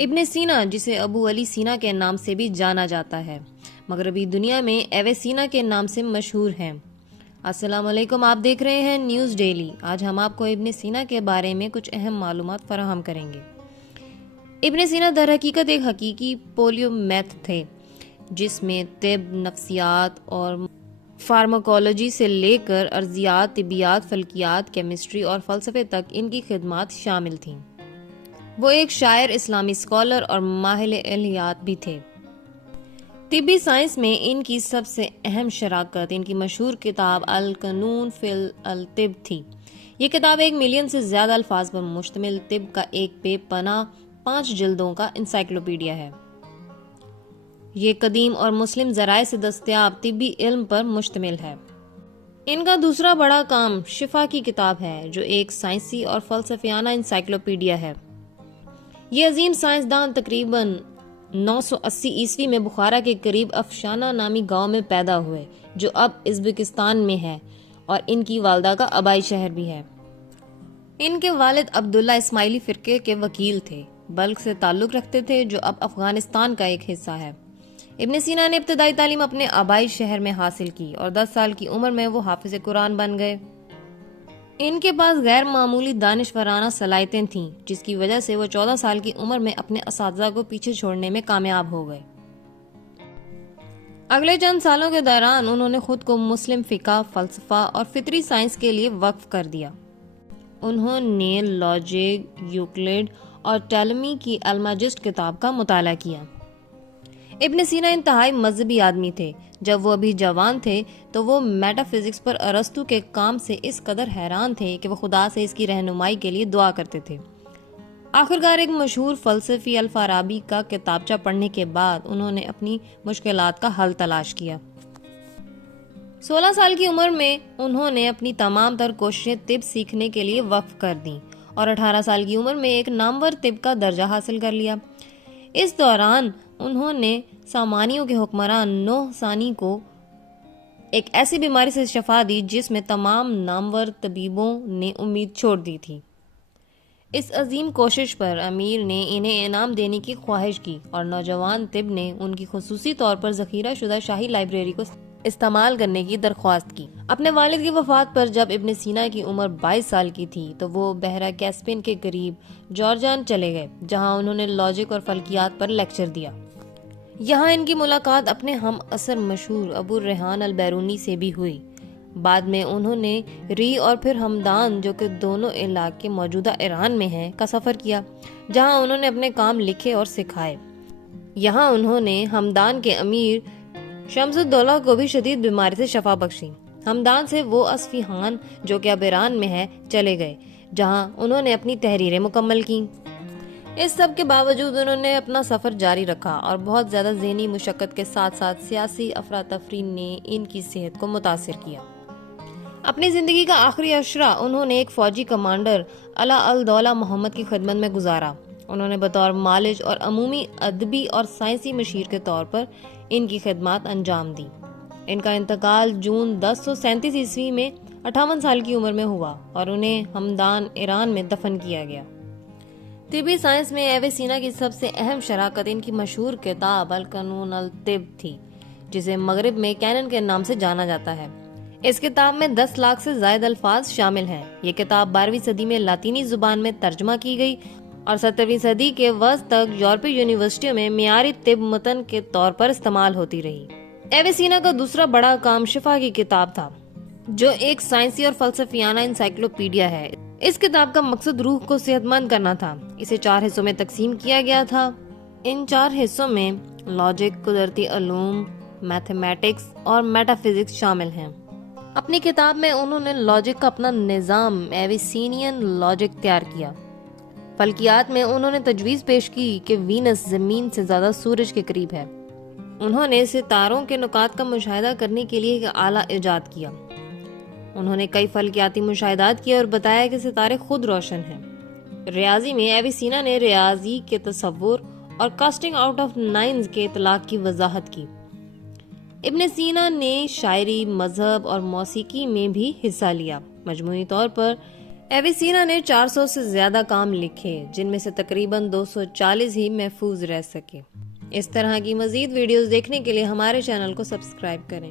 ابن سینا، جسے ابو علی سینا کے نام سے بھی جانا جاتا ہے، مغربی دنیا میں ایویسینا کے نام سے مشہور ہیں۔ السلام علیکم، آپ دیکھ رہے ہیں نیوز ڈیلی۔ آج ہم آپ کو ابن سینا کے بارے میں کچھ اہم معلومات فراہم کریں گے۔ ابن سینا در حقیقت ایک حقیقی پولیو میتھ تھے، جس میں طب، نفسیات اور فارماکولوجی سے لے کر ارضیات، طبیعیات، فلکیات، کیمسٹری اور فلسفے تک ان کی خدمات شامل تھیں۔ وہ ایک شاعر، اسلامی اسکالر اور ماہر الہیات بھی تھے۔ طبی سائنس میں ان کی سب سے اہم شراکت ان کی مشہور کتاب القانون فی الطب تھی۔ یہ کتاب 1 ملین سے زیادہ الفاظ پر مشتمل طب کا ایک بے پناہ 5 جلدوں کا انسائکلوپیڈیا ہے۔ یہ قدیم اور مسلم ذرائع سے دستیاب طبی علم پر مشتمل ہے۔ ان کا دوسرا بڑا کام شفا کی کتاب ہے، جو ایک سائنسی اور فلسفیانہ انسائکلوپیڈیا ہے۔ یہ عظیم سائنسدان تقریباً 980 عیسوی میں بخارا کے قریب افشانہ نامی گاؤں میں پیدا ہوئے، جو اب ازبکستان میں ہے، اور ان کی والدہ کا آبائی شہر بھی ہے۔ ان کے والد عبداللہ اسماعیلی فرقے کے وکیل تھے، بلخ سے تعلق رکھتے تھے، جو اب افغانستان کا ایک حصہ ہے۔ ابن سینا نے ابتدائی تعلیم اپنے آبائی شہر میں حاصل کی اور 10 سال کی عمر میں وہ حافظ قرآن بن گئے۔ ان کے پاس غیر معمولی دانشورانہ صلاحیتیں تھیں، جس کی وجہ سے وہ 14 سال کی عمر میں اپنے اساتذہ کو پیچھے چھوڑنے میں کامیاب ہو گئے۔ اگلے چند سالوں کے دوران انہوں نے خود کو مسلم فقہ، فلسفہ اور فطری سائنس کے لیے وقف کر دیا۔ انہوں نے لاجک، یوکلڈ اور ٹالمی کی الماجسٹ کتاب کا مطالعہ کیا۔ ابن سینا انتہائی مذہبی آدمی تھے۔ جب وہ ابھی جوان تھے تو وہ میٹا فزکس پر ارسطو کے کام سے اس قدر حیران تھے کہ وہ خدا سے اس کی رہنمائی کے لیے دعا کرتے تھے۔ آخرکار ایک مشہور فلسفی الفارابی کا کتابچہ پڑھنے کے بعد انہوں نے اپنی مشکلات کا حل تلاش کیا۔ 16 سال کی عمر میں انہوں نے اپنی تمام تر کوششیں طب سیکھنے کے لیے وقف کر دیں اور 18 سال کی عمر میں ایک نامور طب کا درجہ حاصل کر لیا۔ اس دوران انہوں نے سامانیوں کے حکمران نوح ثانی کو ایک ایسی بیماری سے شفا دی جس میں تمام نامور طبیبوں نے امید چھوڑ دی تھی۔ اس عظیم کوشش پر امیر نے انہیں انعام دینے کی خواہش کی اور نوجوان طب نے ان کی خصوصی طور پر ذخیرہ شدہ شاہی لائبریری کو استعمال کرنے کی درخواست کی۔ اپنے والد کی وفات پر جب ابن سینا کی عمر 22 سال کی تھی تو وہ بحیرہ کیسپین کے قریب جورجان چلے گئے، جہاں انہوں نے لاجک اور فلکیات پر لیکچر دیا۔ یہاں ان کی ملاقات اپنے ہم عصر مشہور ابو الریحان البیرونی سے بھی ہوئی۔ بعد میں انہوں نے ری اور پھر ہمدان، جو کہ دونوں علاقے موجودہ ایران میں ہیں، کا سفر کیا، جہاں انہوں نے اپنے کام لکھے اور سکھائے۔ یہاں انہوں نے ہمدان کے امیر شمس الدولہ کو بھی شدید بیماری سے شفا بخشی۔ ہمدان سے وہ اصفہان، جو کہ اب ایران میں ہے، چلے گئے، جہاں انہوں نے اپنی تحریریں مکمل کی۔ اس سب کے باوجود انہوں نے اپنا سفر جاری رکھا اور بہت زیادہ ذہنی مشقت کے ساتھ ساتھ سیاسی افراتفری نے ان کی صحت کو متاثر کیا۔ اپنی زندگی کا آخری عشرہ انہوں نے ایک فوجی کمانڈر علا الدولہ محمد کی خدمت میں گزارا۔ انہوں نے بطور معالج اور عمومی ادبی اور سائنسی مشیر کے طور پر ان کی خدمات انجام دی۔ ان کا انتقال جون 1037 عیسوی میں 58 سال کی عمر میں ہوا اور انہیں ہمدان، ایران میں دفن کیا گیا۔ طبی سائنس میں ایویسینا کی سب سے اہم شراکت ان کی مشہور کتاب القانون الطب تھی، جسے مغرب میں کینن کے نام سے جانا جاتا ہے۔ اس کتاب میں 10 لاکھ سے زائد الفاظ شامل ہیں۔ یہ کتاب 12ویں صدی میں لاطینی زبان میں ترجمہ کی گئی اور 17ویں صدی کے وسط تک یورپی یونیورسٹیوں میں معیاری طب متن کے طور پر استعمال ہوتی رہی۔ ایویسینا کا دوسرا بڑا کام شفا کی کتاب تھا، جو ایک سائنسی اور فلسفیانہ انسائکلوپیڈیا ہے۔ اس کتاب کا مقصد روح کو صحت مند کرنا تھا۔ اسے 4 حصوں میں تقسیم کیا گیا تھا۔ ان 4 حصوں میں لاجک، قدرتی علوم، میتھمیٹکس اور میٹا فزکس شامل ہیں۔ اپنی کتاب میں انہوں نے لاجک کا اپنا نظام ایویسینین لاجک تیار کیا۔ فلکیات میں انہوں نے تجویز پیش کی کہ وینس زمین سے زیادہ سورج کے قریب ہے۔ انہوں نے ستاروں کے نکات کا مشاہدہ کرنے کے لیے ایک آلہ ایجاد کیا۔ انہوں نے کئی فلکیاتی مشاہدات کیے اور بتایا کہ ستارے خود روشن ہیں۔ ریاضی میں ایویسینا نے ریاضی کے تصور اور کاسٹنگ آؤٹ آف نائنز کے اطلاق کی وضاحت کی۔ ابن سینا نے شاعری، مذہب اور موسیقی میں بھی حصہ لیا۔ مجموعی طور پر ایویسینا نے 400 سے زیادہ کام لکھے جن میں سے تقریباً 240 ہی محفوظ رہ سکے۔ اس طرح کی مزید ویڈیوز دیکھنے کے لیے ہمارے چینل کو سبسکرائب کریں۔